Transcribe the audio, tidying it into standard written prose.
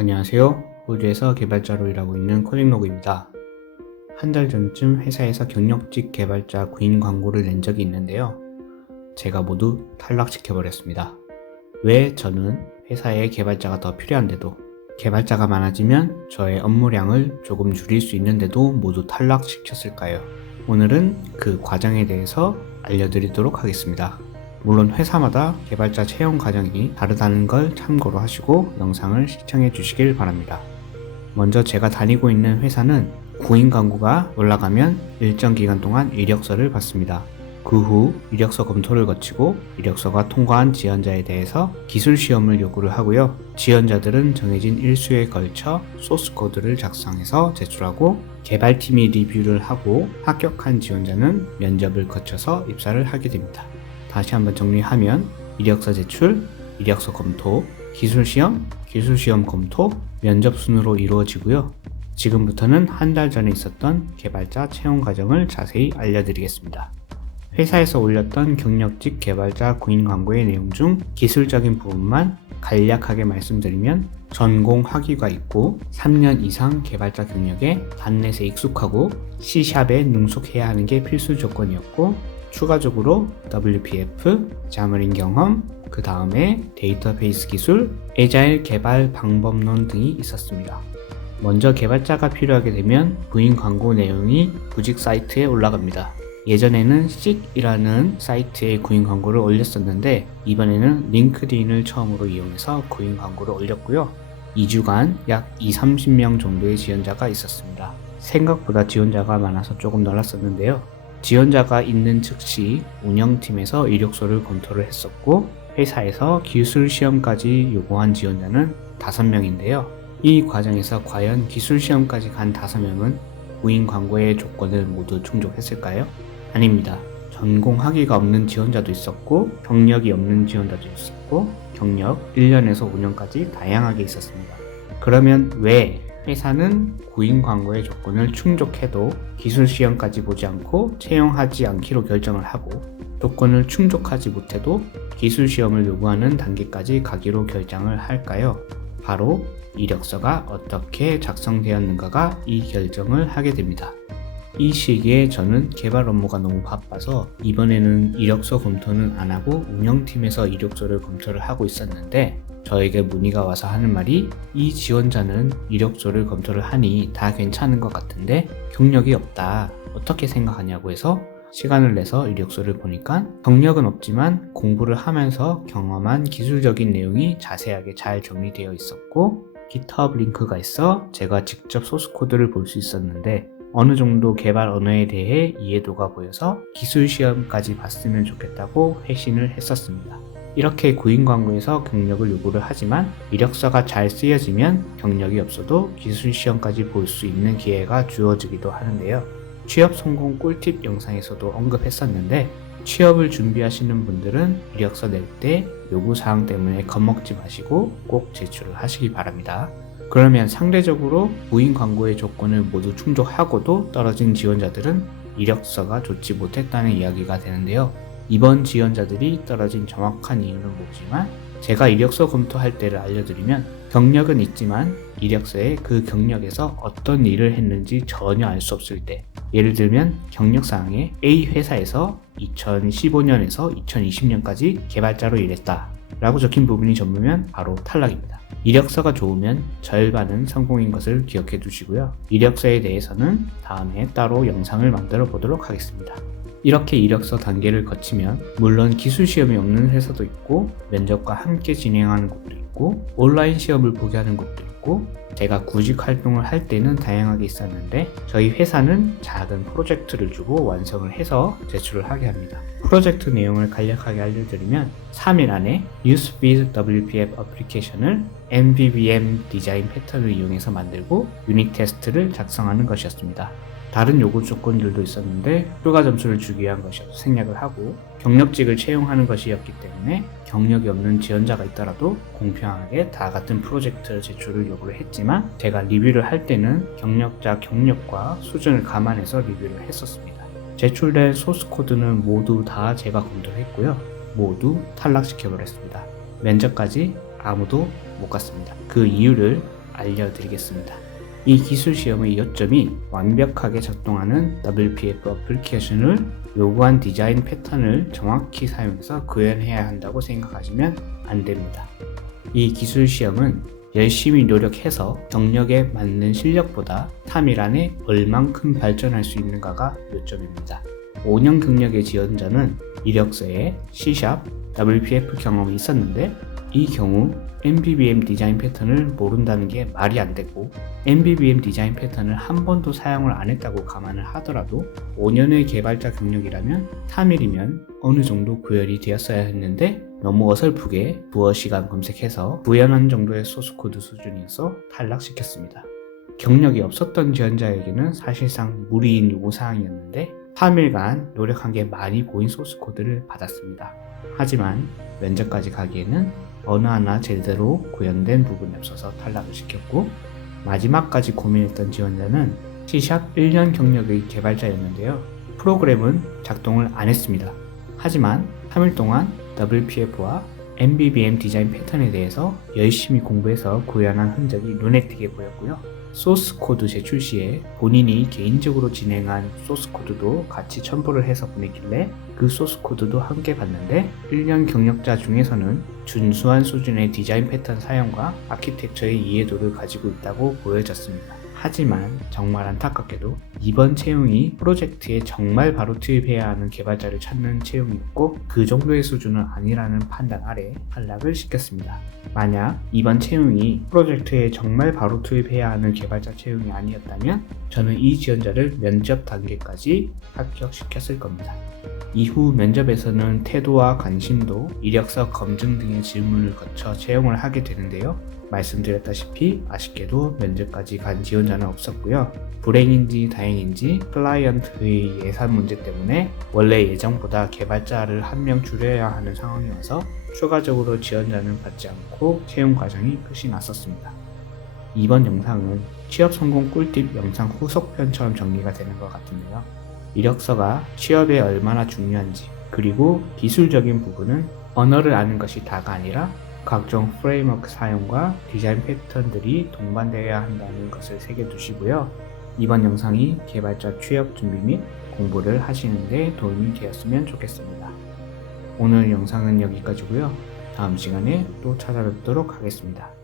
안녕하세요. 호주에서 개발자로 일하고 있는 코딩로그입니다. 한 달 전쯤 회사에서 경력직 개발자 구인 광고를 낸 적이 있는데요. 제가 모두 탈락시켜버렸습니다. 왜 저는 회사에 개발자가 더 필요한데도, 개발자가 많아지면 저의 업무량을 조금 줄일 수 있는데도 모두 탈락시켰을까요? 오늘은 그 과정에 대해서 알려드리도록 하겠습니다. 물론 회사마다 개발자 채용 과정이 다르다는 걸 참고로 하시고 영상을 시청해 주시길 바랍니다. 먼저 제가 다니고 있는 회사는 구인 광고가 올라가면 일정 기간 동안 이력서를 받습니다. 그 후 이력서 검토를 거치고 이력서가 통과한 지원자에 대해서 기술 시험을 요구를 하고요. 지원자들은 정해진 일수에 걸쳐 소스 코드를 작성해서 제출하고 개발팀이 리뷰를 하고 합격한 지원자는 면접을 거쳐서 입사를 하게 됩니다. 다시 한번 정리하면 이력서 제출, 이력서 검토, 기술시험, 기술시험 검토, 면접 순으로 이루어지고요. 지금부터는 한 달 전에 있었던 개발자 채용 과정을 자세히 알려드리겠습니다. 회사에서 올렸던 경력직 개발자 구인 광고의 내용 중 기술적인 부분만 간략하게 말씀드리면 전공 학위가 있고 3년 이상 개발자 경력에 단넷에 익숙하고 C샵에 능숙해야 하는 게 필수 조건이었고, 추가적으로 WPF, 자머린 경험, 그 다음에 데이터베이스 기술, 애자일 개발 방법론 등이 있었습니다. 먼저 개발자가 필요하게 되면 구인 광고 내용이 구직 사이트에 올라갑니다. 예전에는 Seek이라는 사이트에 구인 광고를 올렸었는데 이번에는 링크드인을 처음으로 이용해서 구인 광고를 올렸고요. 2주간 약 20-30명 정도의 지원자가 있었습니다. 생각보다 지원자가 많아서 조금 놀랐었는데요. 지원자가 있는 즉시 운영팀에서 이력서를 검토를 했었고, 회사에서 기술 시험까지 요구한 지원자는 5명인데요. 이 과정에서 과연 기술 시험까지 간 5명은 구인 광고의 조건을 모두 충족했을까요? 아닙니다. 전공 학위가 없는 지원자도 있었고, 경력이 없는 지원자도 있었고, 경력 1년에서 5년까지 다양하게 있었습니다. 그러면 왜 회사는 구인 광고의 조건을 충족해도 기술 시험까지 보지 않고 채용하지 않기로 결정을 하고, 조건을 충족하지 못해도 기술 시험을 요구하는 단계까지 가기로 결정을 할까요? 바로 이력서가 어떻게 작성되었는가가 이 결정을 하게 됩니다. 이 시기에 저는 개발 업무가 너무 바빠서 이번에는 이력서 검토는 안 하고 운영팀에서 이력서를 검토를 하고 있었는데, 저에게 문의가 와서 하는 말이 이 지원자는 이력서를 검토를 하니 다 괜찮은 것 같은데 경력이 없다. 어떻게 생각하냐고 해서 시간을 내서 이력서를 보니까 경력은 없지만 공부를 하면서 경험한 기술적인 내용이 자세하게 잘 정리되어 있었고, GitHub 링크가 있어 제가 직접 소스 코드를 볼 수 있었는데 어느 정도 개발 언어에 대해 이해도가 보여서 기술 시험까지 봤으면 좋겠다고 회신을 했었습니다. 이렇게 구인 광고에서 경력을 요구를 하지만 이력서가 잘 쓰여지면 경력이 없어도 기술 시험까지 볼 수 있는 기회가 주어지기도 하는데요. 취업 성공 꿀팁 영상에서도 언급했었는데, 취업을 준비하시는 분들은 이력서 낼 때 요구사항 때문에 겁먹지 마시고 꼭 제출을 하시기 바랍니다. 그러면 상대적으로 구인 광고의 조건을 모두 충족하고도 떨어진 지원자들은 이력서가 좋지 못했다는 이야기가 되는데요. 이번 지원자들이 떨어진 정확한 이유는 모르지만 제가 이력서 검토할 때를 알려드리면, 경력은 있지만 이력서에 그 경력에서 어떤 일을 했는지 전혀 알 수 없을 때, 예를 들면 경력사항에 A 회사에서 2015년에서 2020년까지 개발자로 일했다 라고 적힌 부분이 전부면 바로 탈락입니다. 이력서가 좋으면 절반은 성공인 것을 기억해 두시고요. 이력서에 대해서는 다음에 따로 영상을 만들어 보도록 하겠습니다. 이렇게 이력서 단계를 거치면 물론 기술 시험이 없는 회사도 있고, 면접과 함께 진행하는 곳도 있고, 온라인 시험을 보게 하는 곳도 있고, 제가 구직 활동을 할 때는 다양하게 있었는데 저희 회사는 작은 프로젝트를 주고 완성을 해서 제출을 하게 합니다. 프로젝트 내용을 간략하게 알려드리면 3일 안에 뉴스피드 WPF 어플리케이션을 MVVM 디자인 패턴을 이용해서 만들고 유닛 테스트를 작성하는 것이었습니다. 다른 요구 조건들도 있었는데 추가 점수를 주기 위한 것이어서 생략을 하고, 경력직을 채용하는 것이었기 때문에 경력이 없는 지원자가 있더라도 공평하게 다 같은 프로젝트 제출을 요구를 했지만, 제가 리뷰를 할 때는 경력자 경력과 수준을 감안해서 리뷰를 했었습니다. 제출된 소스 코드는 모두 다 제가 검토를 했고요. 모두 탈락시켜버렸습니다. 면접까지 아무도 못 갔습니다. 그 이유를 알려드리겠습니다. 이 기술 시험의 요점이 완벽하게 작동하는 WPF 어플리케이션을 요구한 디자인 패턴을 정확히 사용해서 구현해야 한다고 생각하시면 안 됩니다. 이 기술 시험은 열심히 노력해서 경력에 맞는 실력보다 3일 안에 얼만큼 발전할 수 있는가가 요점입니다. 5년 경력의 지원자는 이력서에 C#, WPF 경험이 있었는데 이 경우 MBBM 디자인 패턴을 모른다는 게 말이 안 되고, MBBM 디자인 패턴을 한 번도 사용을 안 했다고 감안을 하더라도 5년의 개발자 경력이라면 3일이면 어느 정도 구현이 되었어야 했는데 너무 어설프게 두어 시간 검색해서 구현한 정도의 소스코드 수준이어서 탈락시켰습니다. 경력이 없었던 지원자에게는 사실상 무리인 요구사항이었는데 3일간 노력한 게 많이 보인 소스코드를 받았습니다. 하지만 면접까지 가기에는 어느 하나 제대로 구현된 부분이 없어서 탈락을 시켰고, 마지막까지 고민했던 지원자는 C# 1년 경력의 개발자였는데요. 프로그램은 작동을 안 했습니다. 하지만 3일 동안 WPF와 MBBM 디자인 패턴에 대해서 열심히 공부해서 구현한 흔적이 눈에 띄게 보였고요. 소스 코드 제출 시에 본인이 개인적으로 진행한 소스 코드도 같이 첨부를 해서 보냈길래 그 소스 코드도 함께 봤는데 1년 경력자 중에서는 준수한 수준의 디자인 패턴 사용과 아키텍처의 이해도를 가지고 있다고 보여졌습니다. 하지만 정말 안타깝게도 이번 채용이 프로젝트에 정말 바로 투입해야 하는 개발자를 찾는 채용이었고, 그 정도의 수준은 아니라는 판단 아래 탈락을 시켰습니다. 만약 이번 채용이 프로젝트에 정말 바로 투입해야 하는 개발자 채용이 아니었다면 저는 이 지원자를 면접 단계까지 합격시켰을 겁니다. 이후 면접에서는 태도와 관심도, 이력서 검증 등의 질문을 거쳐 채용을 하게 되는데요. 말씀드렸다시피 아쉽게도 면접까지 간 지원자는 없었고요. 불행인지 다행인지 클라이언트의 예산 문제 때문에 원래 예정보다 개발자를 한 명 줄여야 하는 상황이 와서 추가적으로 지원자는 받지 않고 채용 과정이 끝이 났었습니다. 이번 영상은 취업 성공 꿀팁 영상 후속편처럼 정리가 되는 것 같은데요. 이력서가 취업에 얼마나 중요한지, 그리고 기술적인 부분은 언어를 아는 것이 다가 아니라 각종 프레임워크 사용과 디자인 패턴들이 동반되어야 한다는 것을 새겨두시고요. 이번 영상이 개발자 취업 준비 및 공부를 하시는 데 도움이 되었으면 좋겠습니다. 오늘 영상은 여기까지고요. 다음 시간에 또 찾아뵙도록 하겠습니다.